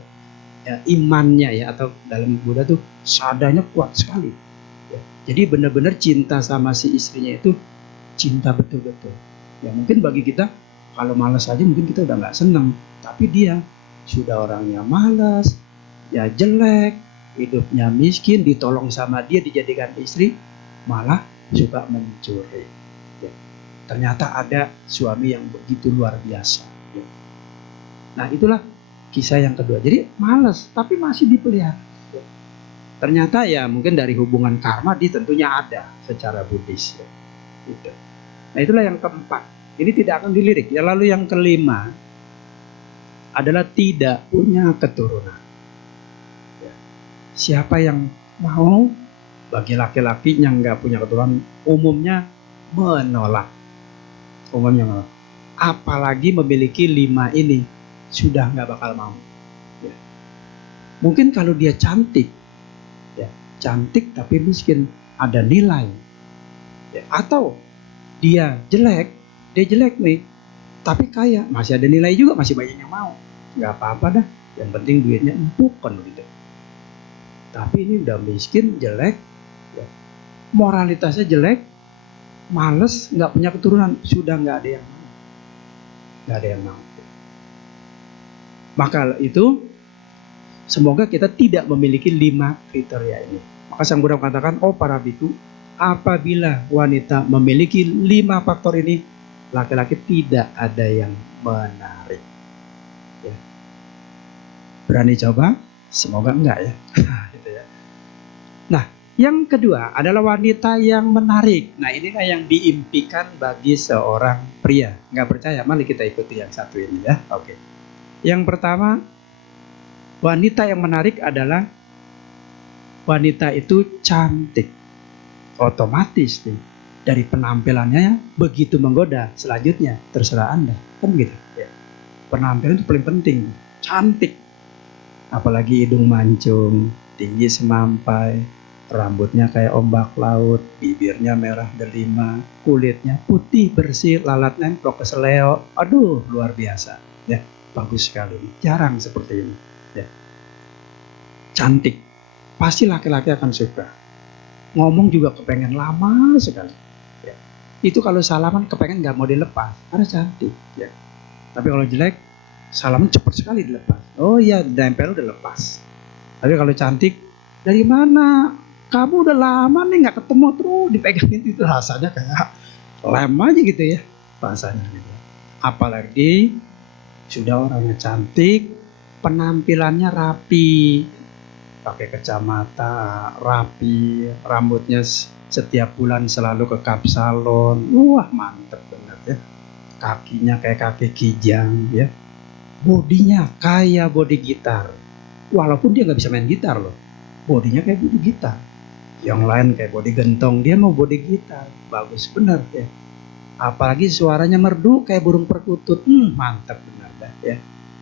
Ya, imannya ya, atau dalam Buddha tuh sadanya kuat sekali. Ya, jadi benar-benar cinta sama si istrinya itu cinta betul-betul. Ya mungkin bagi kita kalau malas aja mungkin kita udah nggak seneng, tapi dia sudah orangnya malas, ya jelek, hidupnya miskin, ditolong sama dia dijadikan istri, malah suka mencuri. Ya. Ternyata ada suami yang begitu luar biasa. Ya. Nah itulah kisah yang kedua. Jadi malas tapi masih dipelihara. Ya. Ternyata ya mungkin dari hubungan karma dia tentunya ada secara Buddhis. Ya. Gitu. Nah itulah yang keempat. Ini tidak akan dilirik. Ya, lalu yang kelima adalah tidak punya keturunan. Ya. Siapa yang mau, bagi laki-laki yang nggak punya keturunan umumnya menolak. Umumnya menolak. Apalagi memiliki 5 ini sudah nggak bakal mau. Ya. Mungkin kalau dia cantik, ya, cantik tapi miskin, ada nilai. Ya. Atau dia jelek nih, tapi kaya, masih ada nilai juga, masih banyak yang mau. Nggak apa-apa dah, yang penting duitnya empuk kan begitu. Tapi ini udah miskin, jelek, ya, moralitasnya jelek, males, nggak punya keturunan, sudah nggak ada yang mau. Nggak ada yang mau. Maka itu semoga kita tidak memiliki 5 kriteria ini. Maka Sang Buddha katakan, oh para biku, apabila wanita memiliki 5 faktor ini, laki-laki tidak ada yang menarik. Ya. Berani coba? Semoga enggak ya. Gitu ya. Nah, yang kedua adalah wanita yang menarik. Nah, inilah yang diimpikan bagi seorang pria. Nggak percaya? Mari kita ikuti yang satu ini ya. Oke. Yang pertama, wanita yang menarik adalah wanita itu cantik. Otomatis nih, dari penampilannya begitu menggoda. Selanjutnya terserah Anda. Kan begitu ya. Penampilan itu paling penting. Cantik. Apalagi hidung mancung, tinggi semampai, rambutnya kayak ombak laut, bibirnya merah delima, kulitnya putih bersih, lalat nemplok ke seleo. Aduh, luar biasa ya, bagus sekali. Jarang seperti ini ya. Cantik, pasti laki-laki akan suka. Ngomong juga kepengen lama sekali ya. Itu kalau salaman kepengen nggak mau dilepas karena cantik ya. Tapi kalau jelek, salaman cepat sekali dilepas. Oh iya, nempel udah lepas. Tapi kalau cantik, dari mana? Kamu udah lama nih nggak ketemu, terus dipegangin, itu rasanya kayak lem aja gitu ya rasanya gitu. Apalagi sudah orangnya cantik, penampilannya rapi, pakai kacamata, rapi, rambutnya setiap bulan selalu ke kapsalon. Wah, mantep banget ya. Kakinya kayak kaki kijang ya. Bodinya kayak body gitar. Walaupun dia nggak bisa main gitar loh. Bodinya kayak body gitar. Yang lain kayak body gentong, dia mau body gitar. Bagus bener ya. Apalagi suaranya merdu kayak burung perkutut. Mantap bener dah ya.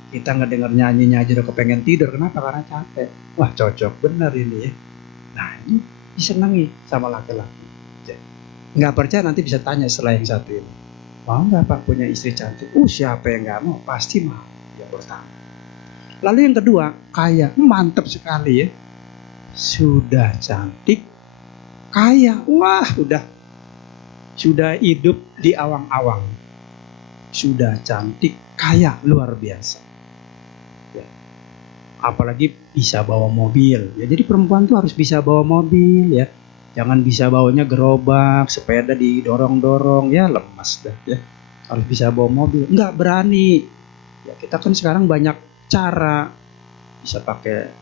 Kita ngedenger nyanyinya aja udah kepengen tidur. Kenapa? Karena capek. Wah, cocok bener ini ya. Nah, ini disenangi sama laki-laki. Nggak percaya nanti bisa tanya setelah yang satu ini. Mau nggak Pak punya istri cantik? Siapa yang nggak mau? Pasti mau. Yang pertama. Lalu yang kedua, kaya. Mantap sekali ya. Sudah cantik, kaya. Wah, sudah hidup di awang-awang. Sudah cantik, kaya, luar biasa. Ya. Apalagi bisa bawa mobil. Ya, jadi perempuan tuh harus bisa bawa mobil ya. Jangan bisa bawanya gerobak, sepeda didorong-dorong, ya lemas dah ya. Harus bisa bawa mobil. Nggak berani. Ya, kita kan sekarang banyak cara. Bisa pakai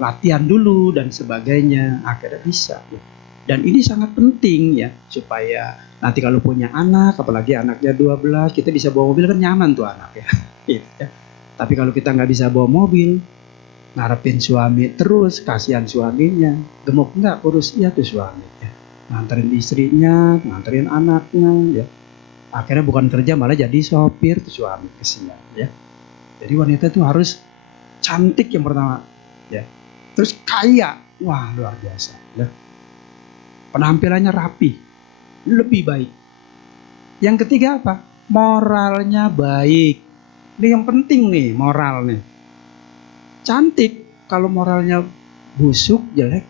latihan dulu dan sebagainya, akhirnya bisa ya. Dan ini sangat penting ya, supaya nanti kalau punya anak, apalagi anaknya 12, kita bisa bawa mobil kan nyaman tuh anak ya. Gitu. Tapi kalau kita nggak bisa bawa mobil, ngarepin suami terus, kasihan suaminya, gemuk nggak kurus ya tuh suami ya. Nganterin istrinya, nganterin anaknya ya. Akhirnya bukan kerja malah jadi sopir tuh suami, kasihan ya. Jadi wanita itu harus cantik yang pertama ya. Terus kaya, wah luar biasa ya. Penampilannya rapi, lebih baik. Yang ketiga apa? Moralnya baik. Ini yang penting nih, moral nih. Cantik, kalau moralnya busuk, jelek,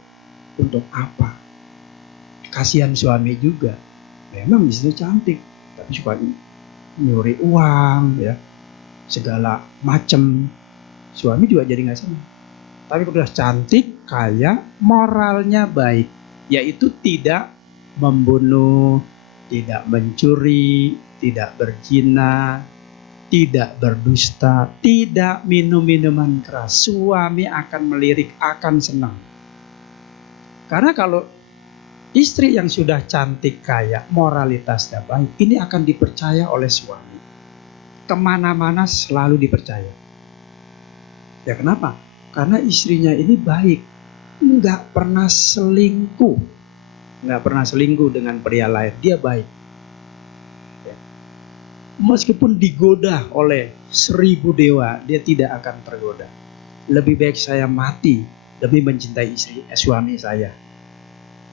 untuk apa? Kasihan suami juga. Memang istri cantik, tapi suka nyuri uang ya, segala macem. Suami juga jadi nggak senang. Tapi kalau udah cantik, kaya, moralnya baik, yaitu tidak membunuh, tidak mencuri, tidak berzina, tidak berdusta, tidak minum minuman keras. Suami akan melirik, akan senang. Karena kalau istri yang sudah cantik, kaya, moralitasnya baik, ini akan dipercaya oleh suami. Kemana-mana selalu dipercaya. Ya kenapa? Karena istrinya ini baik, nggak pernah selingkuh, dengan pria lain. Dia baik. Ya. Meskipun digoda oleh 1000 dewa, dia tidak akan tergoda. Lebih baik saya mati demi mencintai suami saya.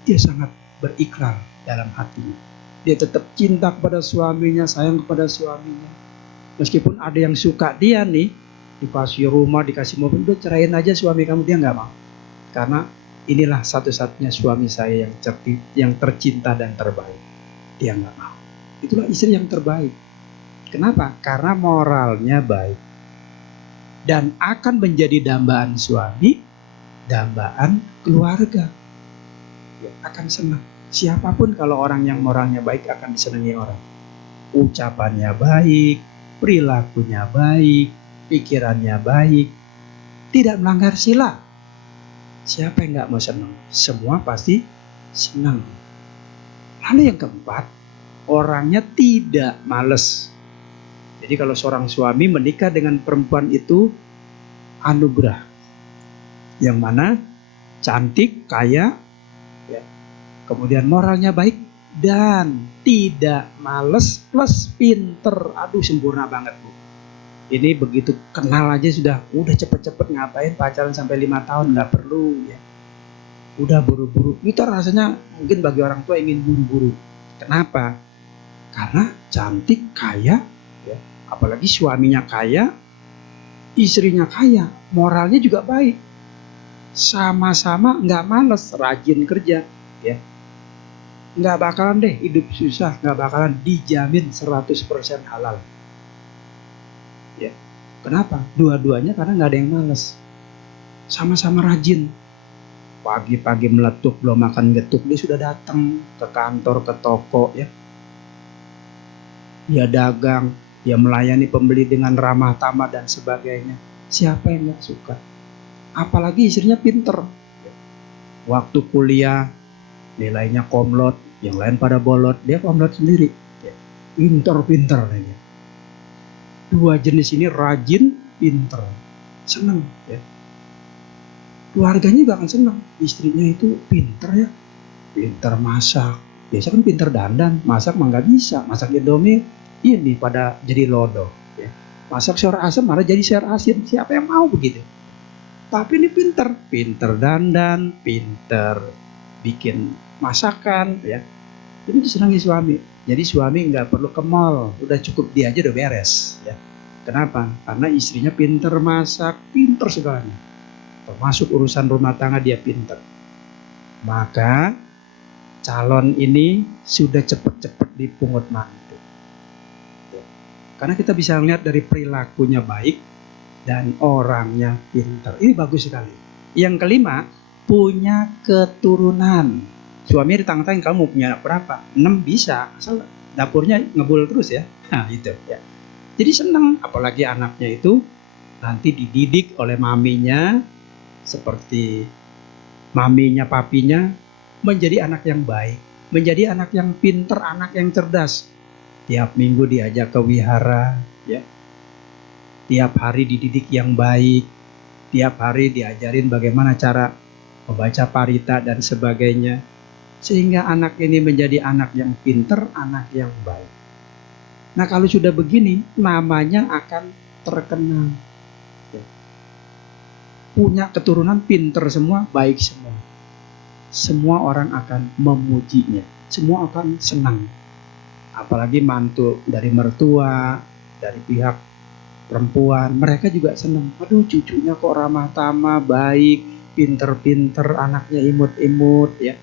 Dia sangat berikrar dalam hatinya. Dia tetap cinta kepada suaminya, sayang kepada suaminya. Meskipun ada yang suka dia nih, dikasih rumah, dikasih mobil, udah ceraiin aja suami kamu, dia nggak mau. Karena inilah satu-satunya suami saya yang tercinta dan terbaik. Dia nggak mau. Itulah istri yang terbaik. Kenapa? Karena moralnya baik. Dan akan menjadi dambaan suami, dambaan keluarga. Ya, akan senang. Siapapun kalau orang yang moralnya baik akan disenangi orang. Ucapannya baik, perilakunya baik, pikirannya baik, tidak melanggar sila. Siapa yang nggak mau senang? Semua pasti senang. Lalu yang keempat, orangnya tidak males. Jadi kalau seorang suami menikah dengan perempuan itu anugerah. Yang mana cantik, kaya, ya, kemudian moralnya baik, dan tidak males plus pinter. Aduh, sempurna banget Bu. Ini begitu kenal aja udah cepet-cepet, ngapain pacaran sampai 5 tahun, nggak perlu ya. Udah buru-buru. Itu rasanya mungkin bagi orang tua ingin buru-buru. Kenapa? Karena cantik, kaya ya. Apalagi suaminya kaya, istrinya kaya, moralnya juga baik. Sama-sama nggak males, rajin kerja ya. Nggak bakalan deh hidup susah, nggak bakalan, dijamin 100% halal. Ya. Kenapa? Dua-duanya karena nggak ada yang males. Sama-sama rajin. Pagi-pagi meletup, belum makan getuk, dia sudah datang ke kantor, ke toko ya. Dia dagang, dia melayani pembeli dengan ramah tamah dan sebagainya. Siapa yang nggak suka? Apalagi istrinya pinter. Waktu kuliah nilainya komlot, yang lain pada bolot, dia komlot sendiri. Pinter-pinter ini. Dua jenis ini rajin, pinter, seneng. Ya. Keluarganya juga akan seneng. Istrinya itu pinter ya, pinter masak. Biasa kan pinter dandan, masak mah nggak bisa. Masak Indomie ini pada jadi lodo. Ya. Masak sayur asam malah jadi sayur asin. Siapa yang mau begitu? Tapi ini pinter, pinter dandan, pinter bikin masakan, ya. Jadi disenangi suami. Jadi suami nggak perlu ke mall, udah cukup dia aja udah beres. Ya. Kenapa? Karena istrinya pinter masak, pinter segalanya. Termasuk urusan rumah tangga dia pinter. Maka calon ini sudah cepet-cepet dipungut mantu. Ya. Karena kita bisa lihat dari perilakunya baik dan orangnya pinter. Ini bagus sekali. Yang kelima, punya keturunan. Suaminya ditantang, kamu mau punya anak berapa? 6 bisa, asal dapurnya ngebul terus ya. Nah itu ya. Jadi senang, apalagi anaknya itu nanti dididik oleh maminya seperti maminya papinya, menjadi anak yang baik, menjadi anak yang pinter, anak yang cerdas. Tiap minggu diajak ke wihara, ya. Tiap hari dididik yang baik, tiap hari diajarin bagaimana cara membaca parita dan sebagainya. Sehingga anak ini menjadi anak yang pinter, anak yang baik. Nah kalau sudah begini, namanya akan terkenal. Punya keturunan pinter semua, baik semua. Semua orang akan memujinya, semua akan senang. Apalagi mantu dari mertua, dari pihak perempuan, mereka juga senang. Aduh cucunya kok ramah tamah, baik, pinter-pinter, anaknya imut-imut ya.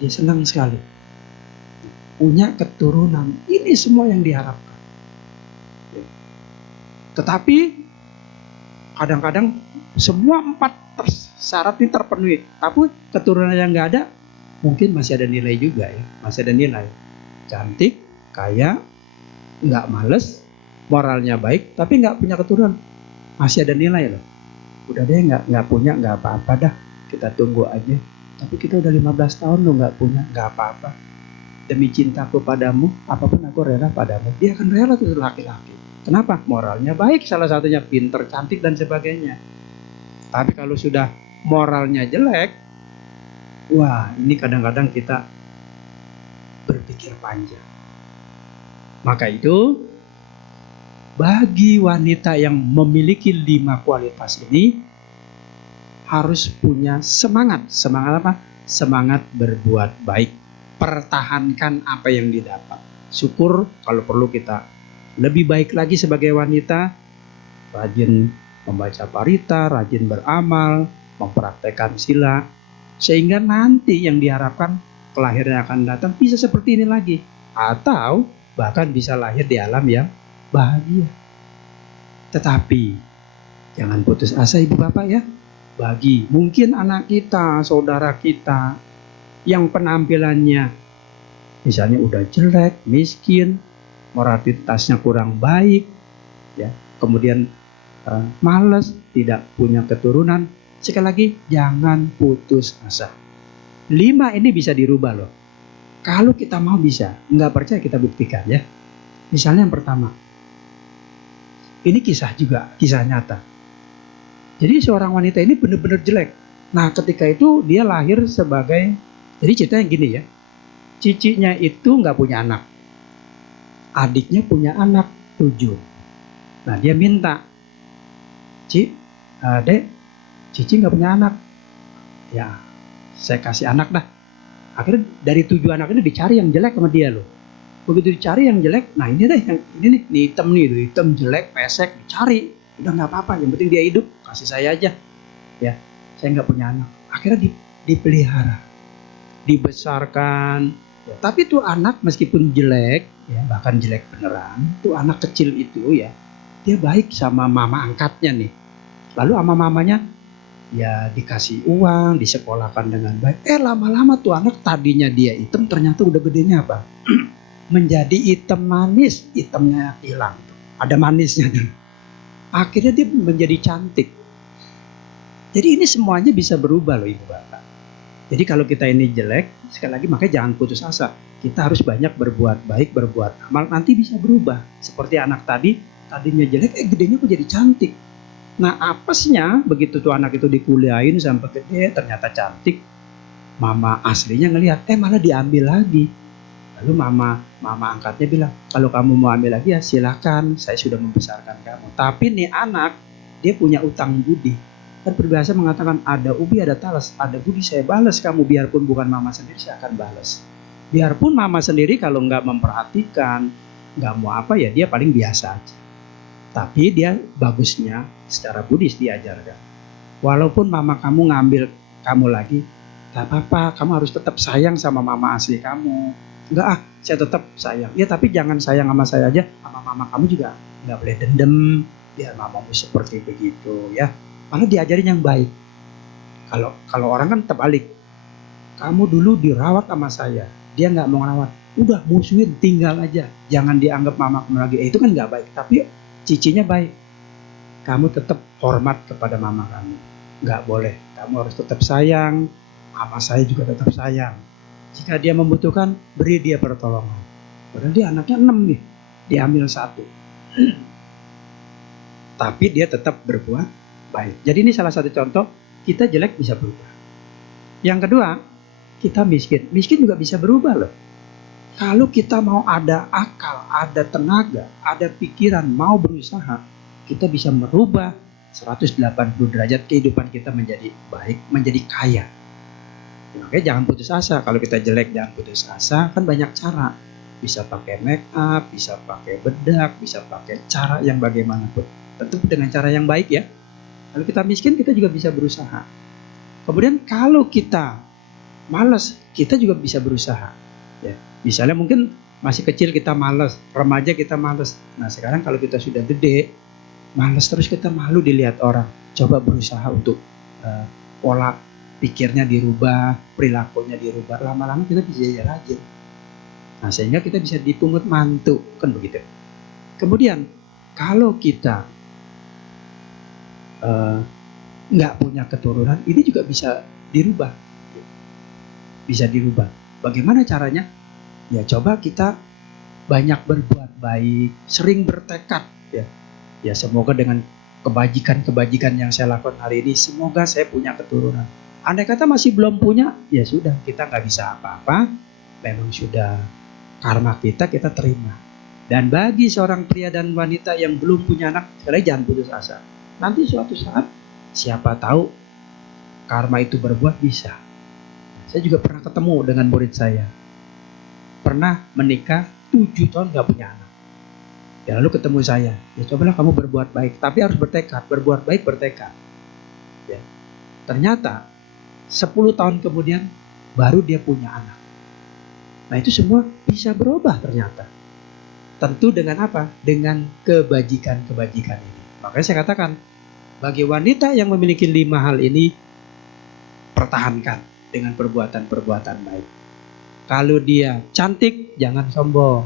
Dia senang sekali. Punya keturunan, ini semua yang diharapkan. Tetapi kadang-kadang semua 4 syarat ini terpenuhi, tapi keturunan yang nggak ada, mungkin masih ada nilai juga ya, masih ada nilai. Cantik, kaya, nggak males, moralnya baik, tapi nggak punya keturunan, masih ada nilai loh. Udah deh nggak punya, nggak apa-apa dah, kita tunggu aja. Tapi kita udah 15 tahun loh nggak punya, nggak apa-apa. Demi cintaku padamu, apapun aku rela padamu. Dia akan rela tuh laki-laki. Kenapa? Moralnya baik, salah satunya pinter, cantik dan sebagainya. Tapi kalau sudah moralnya jelek, wah ini kadang-kadang kita berpikir panjang. Maka itu bagi wanita yang memiliki 5 kualitas ini harus punya semangat. Semangat apa? Semangat berbuat baik. Pertahankan apa yang didapat. Syukur kalau perlu kita lebih baik lagi sebagai wanita. Rajin membaca parita, rajin beramal, mempraktekkan sila. Sehingga nanti yang diharapkan kelahiran akan datang bisa seperti ini lagi. Atau bahkan bisa lahir di alam yang bahagia. Tetapi jangan putus asa ibu bapak ya. Bagi mungkin anak kita, saudara kita yang penampilannya misalnya udah jelek, miskin, moralitasnya kurang baik, ya, kemudian malas, tidak punya keturunan, sekali lagi jangan putus asa. 5 ini bisa dirubah loh. Kalau kita mau bisa, nggak percaya kita buktikan ya. Misalnya yang pertama, ini kisah juga, kisah nyata. Jadi seorang wanita ini benar-benar jelek. Nah ketika itu dia lahir sebagai, jadi ceritanya gini ya, cicinya itu nggak punya anak, adiknya punya anak 7. Nah dia minta, Dek, Cici nggak punya anak, ya saya kasih anak dah. Akhirnya dari 7 anak ini dicari yang jelek sama dia loh. Begitu dicari yang jelek, nah ini deh yang ini nih, hitam nih, hitam jelek, pesek, dicari. Udah nggak apa-apa, yang penting dia hidup, kasih saya aja. Ya, saya nggak punya anak. Akhirnya dipelihara, dibesarkan. Ya, tapi tuh anak meskipun jelek, ya bahkan jelek beneran, tuh anak kecil itu ya, dia baik sama mama angkatnya nih. Lalu sama mamanya ya dikasih uang, disekolahkan dengan baik. Lama-lama tuh anak tadinya dia hitam, ternyata udah gedenya apa? Menjadi hitam manis, hitamnya hilang. Ada manisnya. akhirnya dia menjadi cantik. Jadi ini semuanya bisa berubah loh Ibu Bapak. Jadi kalau kita ini jelek, sekali lagi makanya jangan putus asa. Kita harus banyak berbuat baik, berbuat amal, nanti bisa berubah. Seperti anak tadi, tadinya jelek, gedenya kok jadi cantik. Nah apesnya, begitu tuh anak itu dikuliahin sampai gede, ternyata cantik. Mama aslinya ngelihat, malah diambil lagi. Lalu mama angkatnya bilang, kalau kamu mau ambil lagi ya silakan, saya sudah membesarkan kamu. Tapi nih anak, dia punya utang budi. Kan peribahasa mengatakan ada ubi ada talas, ada budi saya balas kamu, biarpun bukan mama sendiri saya akan balas. Biarpun mama sendiri kalau nggak memperhatikan, nggak mau apa ya dia paling biasa aja. Tapi dia bagusnya secara Buddhis diajarkan. Walaupun mama kamu ngambil kamu lagi, gak apa-apa, kamu harus tetap sayang sama mama asli kamu. Enggak saya tetap sayang. Ya tapi jangan sayang sama saya aja, sama mama kamu juga nggak boleh dendam, biar mamamu seperti begitu ya. Malah diajarin yang baik. Kalau orang kan terbalik. Kamu dulu dirawat sama saya, dia nggak mau ngerawat. Udah musuhin, tinggal aja. Jangan dianggap mama kamu lagi. Itu kan nggak baik. Tapi cicinya baik. Kamu tetap hormat kepada mama kamu. Nggak boleh. Kamu harus tetap sayang. Mama saya juga tetap sayang. Jika dia membutuhkan, beri dia pertolongan. Padahal dia anaknya 6 nih. Diambil 1. Tapi dia tetap berbuat baik. Jadi ini salah satu contoh, kita jelek bisa berubah. Yang kedua, kita miskin. Miskin juga bisa berubah loh. Kalau kita mau ada akal, ada tenaga, ada pikiran, mau berusaha, kita bisa merubah 180 derajat kehidupan kita menjadi baik, menjadi kaya. Makanya jangan putus asa. Kalau kita jelek jangan putus asa. Kan banyak cara. Bisa pakai make up, bisa pakai bedak, bisa pakai cara yang bagaimanapun. Tentu dengan cara yang baik ya. Kalau kita miskin, kita juga bisa berusaha. Kemudian kalau kita malas, kita juga bisa berusaha. Ya, misalnya mungkin masih kecil kita malas, remaja kita malas. Nah sekarang kalau kita sudah gede, malas terus kita malu dilihat orang. Coba berusaha untuk pola pikirnya dirubah, perilakunya dirubah. Lama-lama kita bisa jadi rajin. Nah sehingga kita bisa dipungut mantu, kan begitu. Kemudian kalau kita nggak punya keturunan, ini juga bisa dirubah. Bisa dirubah. Bagaimana caranya? Ya coba kita banyak berbuat baik, sering bertekad ya. Ya semoga dengan kebajikan-kebajikan yang saya lakukan hari ini, semoga saya punya keturunan. Andai kata masih belum punya, ya sudah, kita nggak bisa apa-apa. Memang sudah karma kita terima. Dan bagi seorang pria dan wanita yang belum punya anak, sekali jangan putus asa. Nanti suatu saat, siapa tahu karma itu berbuah bisa. Saya juga pernah ketemu dengan murid saya. Pernah menikah 7 tahun gak punya anak. Ya lalu ketemu saya. Ya cobalah kamu berbuat baik. Tapi harus bertekad. Berbuat baik bertekad. Ya. Ternyata 10 tahun kemudian baru dia punya anak. Nah itu semua bisa berubah ternyata. Tentu dengan apa? Dengan kebajikan-kebajikan ini. Makanya saya katakan, bagi wanita yang memiliki 5 hal ini, pertahankan dengan perbuatan-perbuatan baik. Kalau dia cantik, jangan sombong.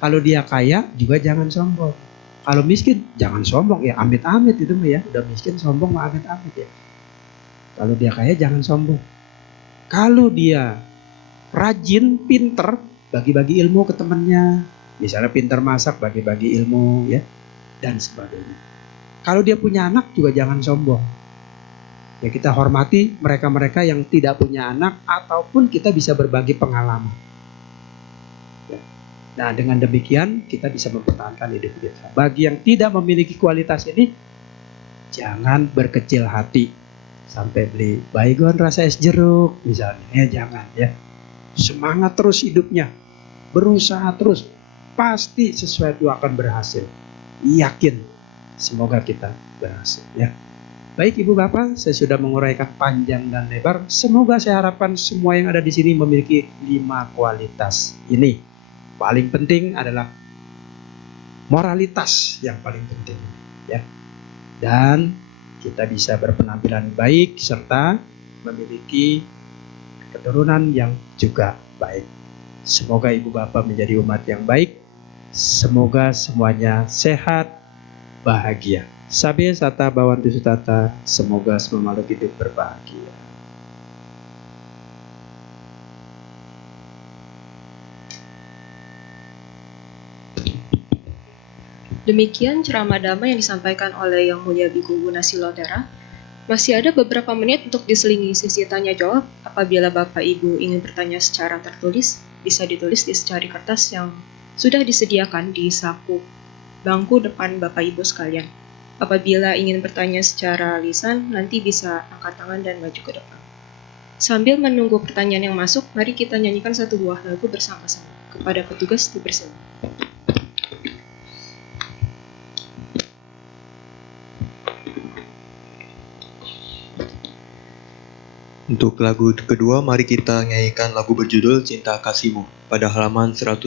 Kalau dia kaya, juga jangan sombong. Kalau miskin, jangan sombong. Ya amit-amit itu mah ya. Udah miskin, sombong mah amit-amit ya. Kalau dia kaya, jangan sombong. Kalau dia rajin, pinter, bagi-bagi ilmu ke temannya. Misalnya pinter masak, bagi-bagi ilmu ya. Dan sebagainya. Kalau dia punya anak, juga jangan sombong. Ya kita hormati mereka-mereka yang tidak punya anak, ataupun kita bisa berbagi pengalaman. Ya. Nah dengan demikian kita bisa mempertahankan hidup kita. Bagi yang tidak memiliki kualitas ini, jangan berkecil hati sampai beli baygon rasa es jeruk misalnya. Ya jangan ya. Semangat terus hidupnya, berusaha terus, pasti sesuatu akan berhasil. Yakin, semoga kita berhasil ya. Baik Ibu Bapak, saya sudah menguraikan panjang dan lebar. Semoga saya harapkan semua yang ada di sini memiliki 5 kualitas ini. Paling penting adalah moralitas yang paling penting ya. Dan kita bisa berpenampilan baik serta memiliki keturunan yang juga baik. Semoga Ibu Bapak menjadi umat yang baik. Semoga semuanya sehat, bahagia. Sabe sata bawantu sutata, semoga semua makhluk hidup berbahagia. Demikian ceramah damai yang disampaikan oleh Yang Mulia Biku Gunasilodara. Masih ada beberapa menit untuk diselingi sesi tanya jawab. Apabila Bapak Ibu ingin bertanya secara tertulis, bisa ditulis di secari kertas yang sudah disediakan di saku bangku depan Bapak Ibu sekalian. Apabila ingin bertanya secara lisan, nanti bisa angkat tangan dan maju ke depan. Sambil menunggu pertanyaan yang masuk, mari kita nyanyikan satu buah lagu bersama-sama. Kepada petugas dipersilakan. Untuk lagu kedua, mari kita nyanyikan lagu berjudul Cinta Kasihmu pada halaman 112.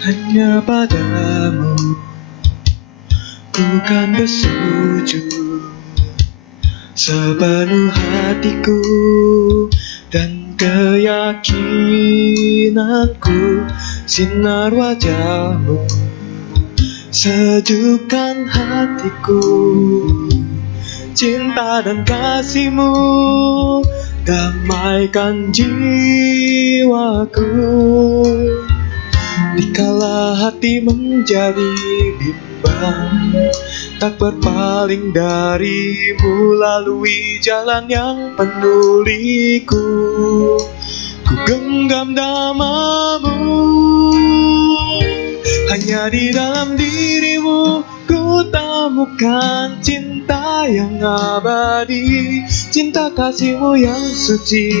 Hanya padamu ku kan bersujud sepenuh hatiku dan keyakinanku. Sinar wajahmu sejukkan hatiku, cinta dan kasihmu damaikan jiwaku. Dikala hati menjadi bimbang, tak berpaling darimu, lalui jalan yang penuh liku. Ku genggam namamu, hanya di dalam dirimu ku temukan cinta yang abadi. Cinta kasihmu yang suci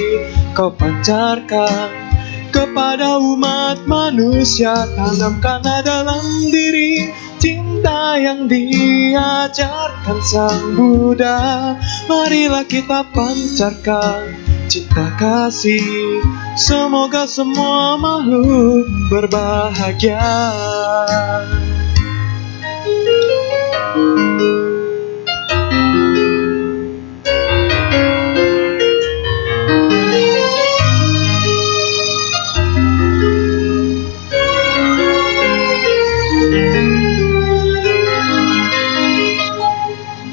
kau pancarkan kepada umat manusia. Tanamkanlah dalam diri cinta yang diajarkan Sang Buddha. Marilah kita pancarkan cinta kasih, semoga semua makhluk berbahagia.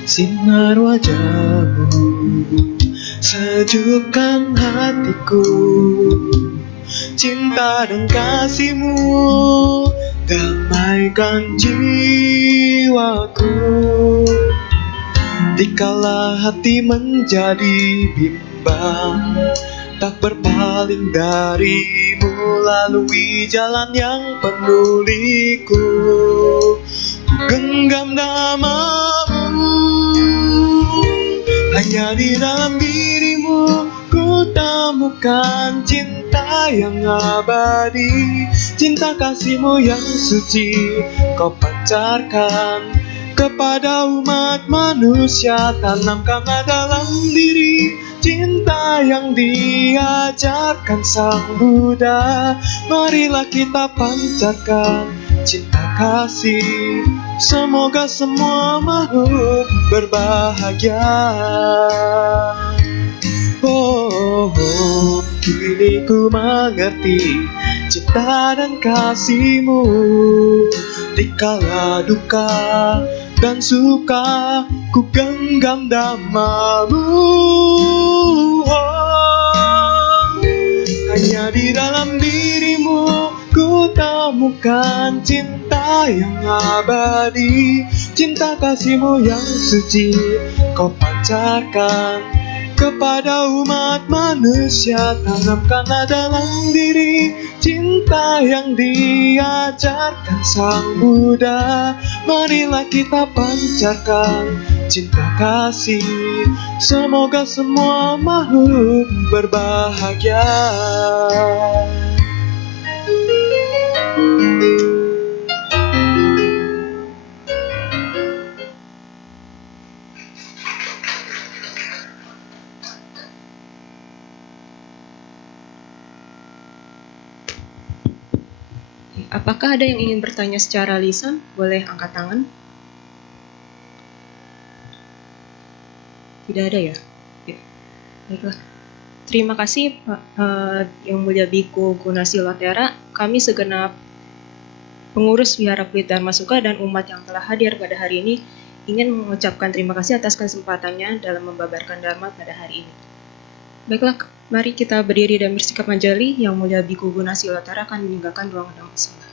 Sinar wajahmu sejukkan hatiku, cinta dan kasihmu damaikan jiwaku. Dikala hati menjadi bimbang, tak berpaling darimu, lalui jalan yang penuh liku. Ku genggam namamu, hanya di dalam dirimu ku temukan cinta yang abadi. Cinta kasihmu yang suci kau pancarkan kepada umat manusia. Tanamkanlah dalam diri cinta yang diajarkan Sang Buddha. Marilah kita pancarkan cinta kasih, semoga semua makhluk berbahagia. Kini ku mengerti cinta dan kasihmu. Dikala duka dan suka ku genggam namamu. Hanya di dalam dirimu ku temukan cinta yang abadi. Cinta kasihmu yang suci kau pancarkan kepada umat manusia. Tanamkanlah dalam diri cinta yang diajarkan Sang Buddha. Marilah kita pancarkan cinta kasih. Semoga semua makhluk berbahagia. Apakah ada yang ingin bertanya secara lisan? Boleh angkat tangan. Tidak ada ya? Ya, baiklah. Terima kasih Pak Yang Mulia Biku Gunasilotera. Kami segenap pengurus Wihara Pluit Dharma Sukha dan umat yang telah hadir pada hari ini ingin mengucapkan terima kasih atas kesempatannya dalam membabarkan Dharma pada hari ini. Baiklah, mari kita berdiri dan bersikap majeli. Yang Mulia Biku Gunasilotera akan meninggalkan ruangan Dhamma Sala.